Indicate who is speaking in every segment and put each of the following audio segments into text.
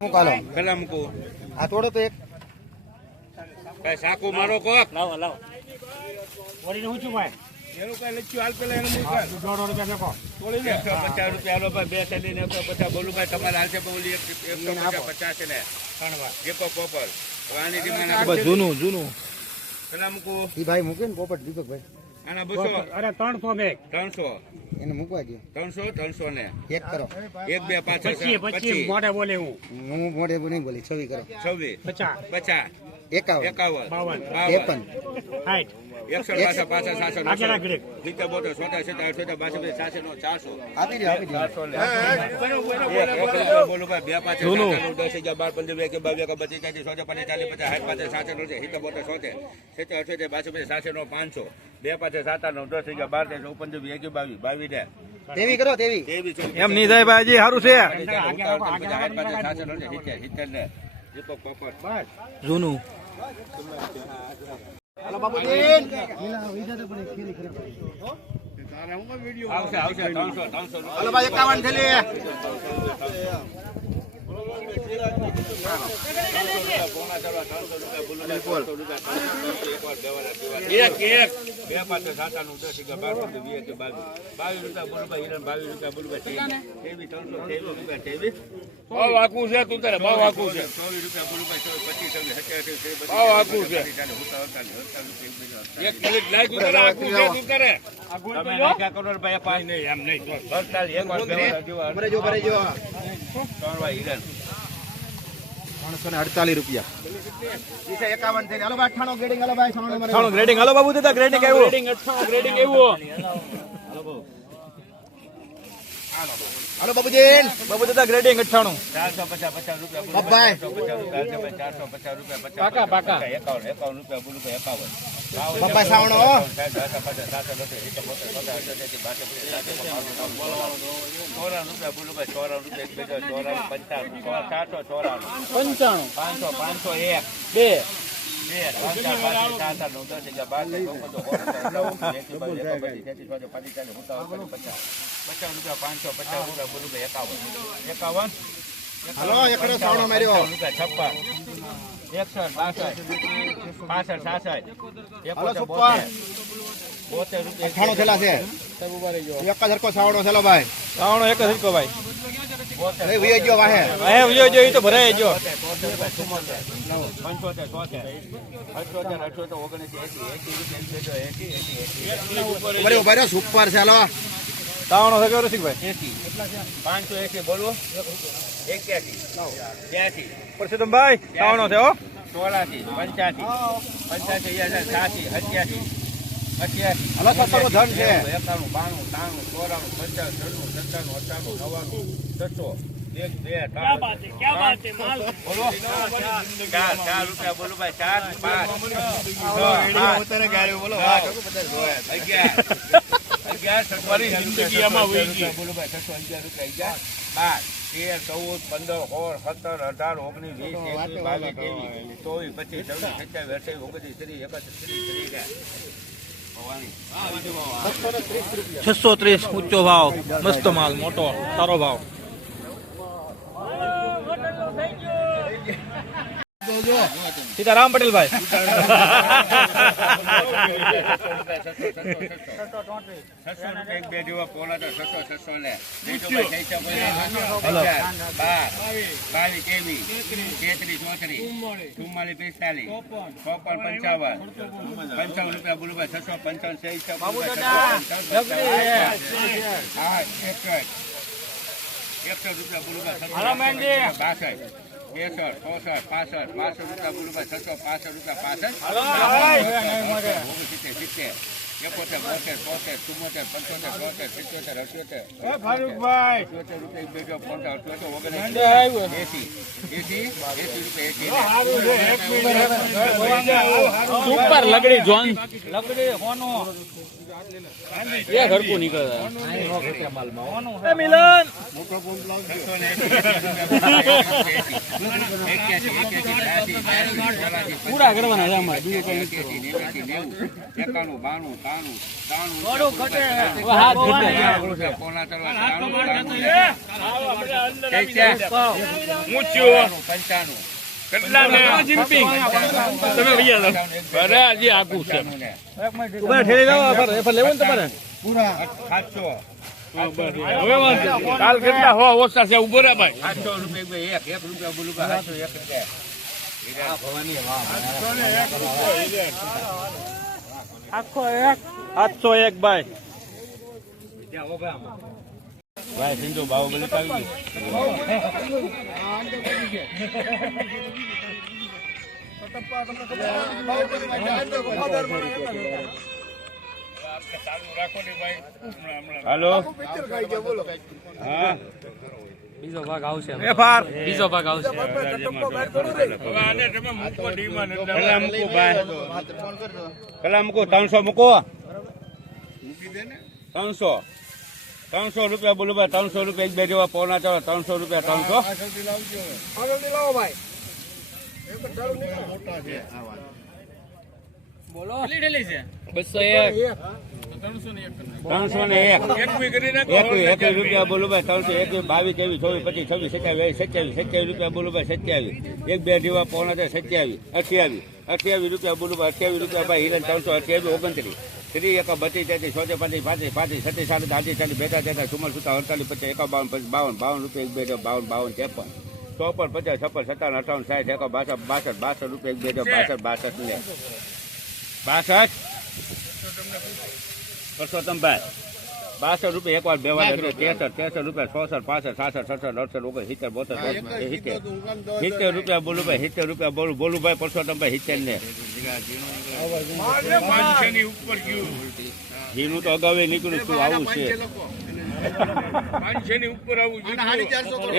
Speaker 1: હું કાલો?
Speaker 2: પેલા મૂકો
Speaker 1: આ થોડો તો એક.
Speaker 2: સાકુ મારો કોક?
Speaker 3: લાવો લાવો. વળીને ઊંચું ભાઈ?
Speaker 2: એનું કઈ લખ્યું હાલ પેલા એનું મૂક.
Speaker 3: દોઢ રૂપિયા મેકો
Speaker 2: થોડી ને એકસો પચાસ રૂપિયા હાલો ભાઈ બે સદી ને એકસો પચાસ. બોલું ભાઈ તમારે હાલશે બોલી એક એકસો પચાસ પચાસ છે ને.
Speaker 3: ત્રણ વાર.
Speaker 2: એકો
Speaker 1: જૂનું જૂનું.
Speaker 2: પેલા મૂકું
Speaker 1: ભાઈ મૂકે ને પોપટ દીપકભાઈ.
Speaker 2: આના બસો.
Speaker 3: અરે ત્રણસો બે
Speaker 2: ત્રણસો.
Speaker 1: એને મૂકવા દો
Speaker 2: ત્રણસો ત્રણસો ને.
Speaker 1: એક કરો.
Speaker 2: એક બે પાંચ
Speaker 3: પચીસ પચીસ મોઢે બોલે હું.
Speaker 1: હું મોઢે નહીં બોલી છવી કરો.
Speaker 2: છવ્વીસ
Speaker 3: પચાસ.
Speaker 2: પચાસ.
Speaker 1: એકાવન.
Speaker 2: એકાવન.
Speaker 3: બાવન.
Speaker 1: ત્રેપન.
Speaker 3: સાઠ
Speaker 2: એકસો પાસઠ પાસઠ સાતસો. સિત્તેર બોતેર સોતેર સિત્તેર નો. ચારસો એક, એક બોલું ભાઈ બે પાંચ દસ અગિયાર બાર પંદર વીસ એકવીસ બાવીસ એકવીસ પચીસ ત્રીસ ચોતેર પંચાસ ચાલીસ પચાસ સાઠ પાંચ સાત નો છે સિત્તેર બોતેર સોતેર સિત્તેર અઠ્યોતેર સાતસો નો પાંચસો. બે પાંચ સાત નો દસ અગિયાર બાર તેર પંદર વીસ એકવીસ બાવીસ બાવીસ ને.
Speaker 1: તેવી કરો તેવી.
Speaker 4: એમ નહીં થાય ભાઈ સારું છે.
Speaker 2: સાતસો
Speaker 4: જૂનું.
Speaker 2: આવશે આવશે ત્રણસો ત્રણસો
Speaker 1: એકાવન થેલી
Speaker 2: પોણા ચાલો, ત્રણસો રૂપિયા બોલું ને, ત્રણસો રૂપિયા, ત્રણસો એક. એક બે પાંચ સાતાનું દસ અગિયાર બાર પંદર વીસ એકવીસ બાવીસ બાવીસ રૂપિયા બોલું હિરણ બાવીસ રૂપિયા બોલું ત્રેવીસ ત્રણસો ત્રેવીસ રૂપિયા ત્રેવીસ ભાવ આખું છે તું તારે ભાવ આખું છે ચોવીસ રૂપિયા બોલું પચીસ છવ્વીસ ભાવ આખું છે એક મિનિટ લાઈ તું તારે આખું છે તું તારે તમે નાખ્યા કરો ભાઈ પાંચ નહીં એમ નહીં અડતાલીસ એક વાર
Speaker 1: ભરે જો ભરે જો
Speaker 2: હિરણ
Speaker 1: ત્રણસો ને અડતાલીસ રૂપિયા. એકાવન થેલી હલો ભાઈ અઠાણું ગ્રેડિંગ હલો ભાઈ
Speaker 4: સાણું ગ્રેડિંગ હાલો બાબુ દાદા ગ્રેડિંગ આવ્યું.
Speaker 1: હલો બાબુજી
Speaker 4: બાબુ દાદા ગ્રેડિંગ અઠાણું
Speaker 2: ચારસો પચાસ પચાસ રૂપિયા
Speaker 1: બબ્બાઈ.
Speaker 2: ચારસો પચાસ રૂપિયા પચાસ
Speaker 3: પાકા, પાકા.
Speaker 2: એકાવન એકાવન રૂપિયા બોલું તો એકાવન.
Speaker 1: બબ્બાઈ સાવણો,
Speaker 2: રૂપિયા બોલું ભાઈ રૂપિયા એક બે ચોરાણું પંચાણું. ચારસો ચોરાણું
Speaker 3: પંચાણું.
Speaker 2: પાંચસો પાંચસો એક.
Speaker 3: બે.
Speaker 2: એકાવન
Speaker 1: હલો એકડો સાવણો માર્યો
Speaker 2: છપ્પન એકસઠ બાસઠ પાસઠ સાસઠ બોતેર રૂપિયા
Speaker 1: અઠાણું થેલા છે એક જ હરકો થેલો ભાઈ.
Speaker 4: સાવણો એક જ ભાઈ.
Speaker 1: સુપર છે હલો
Speaker 4: સાવણો છે કેવું રસિકભાઈ
Speaker 2: પાંચસો એસી બોલવો એક્યાસી
Speaker 4: પરસોત્તમભાઈ સાવણો છે હો.
Speaker 2: ચોરાસી પંચ્યાસી પંચ્યાસી સાસી અઠ્યાસી અઠ્યાસી
Speaker 1: ધન છે
Speaker 2: એકાણું બાણું ત્રાણું ચોરાણું પંચાણું છન્નું સત્તાણું અઠાણું નવ્વાણું છસો એક બે ચાર ચાર રૂપિયા બોલો ભાઈ ચાર પાંચ છ, આઠ, અગિયાર અગિયાર સત્તર જિંદગી આમાં વહી ગઈ બોલો અગિયાર બાર તેર ચૌદ પંદર સોળ સત્તર અઢાર ઓગણીસ વીસ એકવીસ બાવીસ ત્રેવીસ ચોવીસ પચીસ છવ્વીસ સત્યાવીસ અઠાવીસ ઓગણત્રીસ ત્રીસ એકત્રીસ ત્રીસ.
Speaker 4: છસો ત્રીસ ઊંચો ભાવ મસ્ત માલ મોટો સારો ભાવ સીતારામ પટેલ ભાઈ
Speaker 2: છસો રૂપિયા એક બે જેવા પોલા તો છસો છસો ને નહીં તો ભાઈ છસો અગિયાર, બાર બાવીસ ત્રેવીસ તેત્રીસ ચોત્રીસ ચુમ્માલીસ પટેલ ચોપન. પંચાવન. રૂપિયા બોલું ભાઈ છસો પંચાવન એકસઠ. રૂપિયા બોલું બાસઠ. બાસઠ ચોસઠ પાસઠ પાસઠ રૂપિયા બોલું ભાઈ છસો પાસઠ રૂપિયા પાસઠ. ઓગણસિત્તેર સિત્તેર એકોતેર બોતેર તોતેર ચુમ્મોતેર પંચોતેર તોતેર સિત્તોતેર અઠ્યોતેર અઠ્યોતેર રૂપિયા બેજો પંદર અઠ્યોતેર ઓગણીસ. એસી એસી એસી રૂપિયા એસી
Speaker 4: સુપર લગડી જોન.
Speaker 3: લકડી હોનો.
Speaker 4: એ ઘરકું નીકળે? એ મિલન! પૂરા કરવાના છે અમારે. બીજું કોઈ.
Speaker 2: એકાણું બાણું ત્રાણું ત્રાણું
Speaker 4: હવે તમે. અરે હજી આઘું છે. ઊભા પર, પર ને તમારે. વાંધો. કાલ કેટલા હો ઓછા છે ઊભો રહે ભાઈ.
Speaker 2: સાતસો રૂપિયા એક. એક રૂપિયા બોલું સાતસો એક રૂપિયા
Speaker 4: સાતસો એક ભાઈ.
Speaker 2: ભાઈ સિંધુ બાહુબલી ગયું હાલો. હા
Speaker 4: બીજો ભાગ આવશે એફઆર બીજો ભાગ આવશે.
Speaker 2: કલા મૂકો ભાઈ. કલા મૂકો. ત્રણસો મૂકો. ત્રણસો. ત્રણસો રૂપિયા બોલું ભાઈ ત્રણસો રૂપિયા એક બે જેવા પોના ચાલો ત્રણસો રૂપિયા ત્રણસો.
Speaker 4: બસો એક.
Speaker 2: ત્રણસો ને એક રૂપિયા બોલું ભાઈ ત્રણસો એકવી બાવીસ ત્રેવીસ ચોવીસ પચીસ છવ્વીસ સત્યાવીસ સત્યાવીસ સત્યાવીસ રૂપિયા બોલું ભાઈ સત્યાવીસ. એક બે જેવા પોણા છે સત્યાવીસ અઠ્યાવીસ અઠ્યાવીસ રૂપિયા બોલું ભાઈ અઠ્યાવીસ રૂપિયા ભાઈ હિરણ ત્રણસો અઠ્યાવીસ ઓગણત્રીસ. ત્રીસ એક બત્રીસ તેત્રીસ ચોત્રીસ પાંત્રીસ પાંત્રીસ પાંત્રીસ છત્રીસ સાડત્રીસ આઠત્રીસ ચાલીસ બેતા તેતા ચુમ્માલીસ સુતા અડતાલીસ પચાસ એકા બાવન બાવન બાવન રૂપિયા એક બે હજાર બાવન બાવન ત્રેપન. ચોપન પચાસ છપ્પન સત્તાવન અઠાવન સાઠ એકા બાસઠ બાસઠ બાસઠ રૂપિયા એક બે હજાર બાસઠ બાસઠ ને બાસઠ? પરસોત્તમભાઈ બાસઠ રૂપિયા એકવાર બે વાર એટલે તેસઠ ત્રેસઠ રૂપિયા ચોસઠ પાસઠ સાસઠ સડસઠ અડસઠ ઓગણ સિત્તેર બોતેર સિત્તેર. સિત્તેર રૂપિયા બોલુભાઈ સિત્તેર રૂપિયા બોલું. બોલુભાઈ પરસોત્તમભાઈ સિત્તેર ને. ઘીનું તો અગાઉ નીકળ્યું તું આવું છે.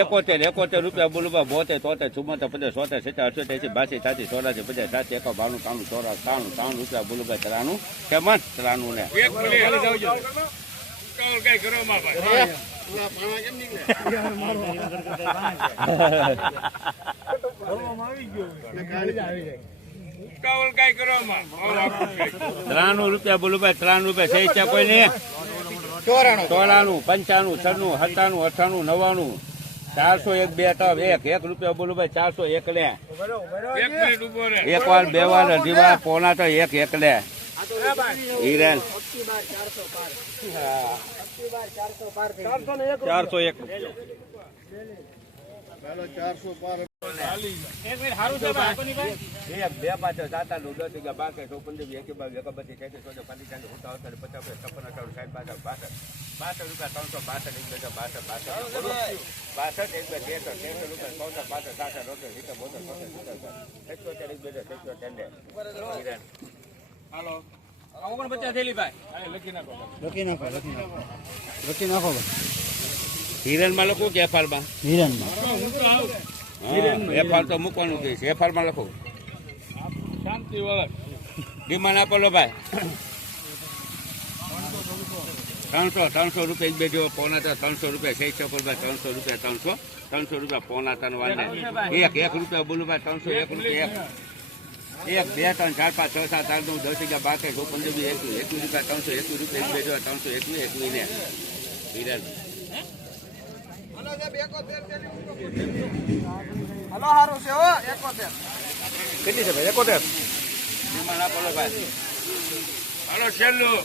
Speaker 2: એકોતેર એકોતેર રૂપિયા બોલુભાઈ બોતેર તોતેર ચુમ્મોતેર પચાસ સોતેર સિત્તેર અડસઠ એસી બાસી સાતી ચોરાસી પચાસ સાત એકો બાણું ત્રાણું ચોરાસ ત્રાણું ત્રાણું રૂપિયા બોલુભાઈ ત્રાણું. કેમન ત્રાણું ને. ત્રાણું રૂપિયા બોલું ભાઈ ત્રાણું રૂપિયા સહી છે કોઈ ને ચોરાણું. પંચાણું છન્નું સત્તાણું અઠાણું નવાણું ચારસો એક બે ત્રણ એક એક રૂપિયા બોલું ભાઈ ચારસો એક લે એક વાર બે વાર અઢી વાર પોણા તો એક એક લે હિરેન
Speaker 4: ચારસો એક
Speaker 2: એક બે પાંચ સાત આઠ દસ અગિયાર બાર તેર, ચૌદ પંદર વીસ એકવીસ બાવીસ એકવીસ બત્રીસ તેત્રીસ ચોત્રીસ પાંત્રીસ ચાલીસ ઉનતાલીસ અડતાલીસ પચાસ છપ્પન અઠાવન સાઠ બાસઠ બાસઠ બાસઠ રૂપિયા ત્રણસો બાસઠ એક બે હજાર બાસઠ બાસઠ બાસઠ એક બે તેરસો તેરસો રૂપિયા ચૌદ બાસઠ સાસઠ અડસઠ સિત્તેર બોતેર ચોતેર સિત્તેર સિત્તોતેર એક બે હજાર સિત્તોતેર ને હિરેન
Speaker 4: ઓગણપચાસ થયેલી ભાઈ.
Speaker 2: હિરેનમાં લખું કે એફઆરમાં? એફઆર તો મૂકવાનું છે. એફઆરમાં લખું.
Speaker 4: શાંતિ વાળા.
Speaker 2: ડિમાન્ડ આપો લો ભાઈ. ત્રણસો ત્રણસો રૂપિયા એક બે જો ત્રણ ત્રણસો રૂપિયા. સહી ચકોર ભાઈ ત્રણસો રૂપિયા ત્રણસો. ત્રણસો રૂપિયા પોના ત્રણ વાંધે એક એક રૂપિયા બોલું ભાઈ ત્રણસો એક રૂપિયા એક. એક બે ત્રણ ચાર પાંચ છ સાત આઠ નવ દસ અગિયાર બાર તેર પંદર વીસ એકવીસ એકવીસ રૂપિયા ત્રણસો એકવીસ રૂપિયા એક બે જેવા ત્રણસો એકવીસ એકવીસ ને.
Speaker 4: કેટલી છે ભાઈ એકોતેર?
Speaker 2: ડિમાન્ડ આપો ભાઈ. હાલો છેલ્લું.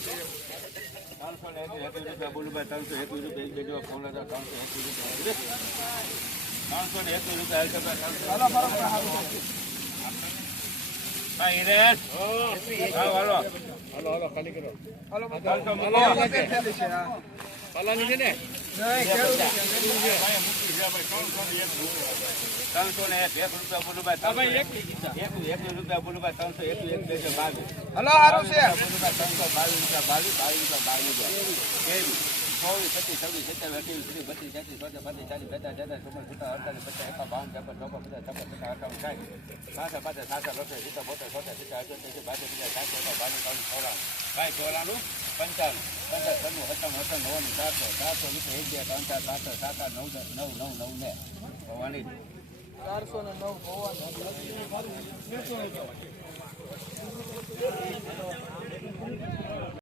Speaker 2: ત્રણસો ને એકવીસ રૂપિયા બોલું ભાઈ ત્રણસો એકવીસ રૂપિયા બે પોણા ત્રણસો એકવીસ રૂપિયા ત્રણસો ને એકવીસ રૂપિયા ત્રણસો
Speaker 4: ને
Speaker 2: એક એક રૂપિયા બોલું ભાઈ એકવીસ રૂપિયા બોલું ભાઈ ત્રણસો એક હજાર બાવીસ ત્રણસો બાવીસ રૂપિયા બાવીસ બાવીસ રૂપિયા બાવીસ ચોવીસ પચીસ છવ્વીસ સત્યાવીસ અઠ્યાવીસ ત્રીસ બત્રીસ તેત્રીસ ચોત્રીસ પાંત્રીસ ચાલીસ બેતાલીસ તેતાલીસ ચુમ્માલીસ પિસ્તાલીસ અડતાલીસ, પચાસ એકા બાવન, ત્રેપન, ચોપન પચાસ ચોપન સત્તાવન અઠાવન, સાઠ, સાસઠ પાસઠ સાસા અઠ્યાસી સીતા બોતેર છોતેર સીતા અડતાલીસ બાજુ બીજા સાઠ, સત્તર બાજુ ત્રણ ચોરાણું. ભાઈ, ચોરાણું, પંચાણું. પંચાસ છન્નું સત્તાવન અઠાવન નવ્વાણું સાતસો ચારસો રૂપિયા એક, બે, ત્રણ, ચાર, સાત સાત, આઠ, નવ, દસ, નવ નવ નવ, ને. ભવાની
Speaker 5: ચારસો ને નવ ભગવાન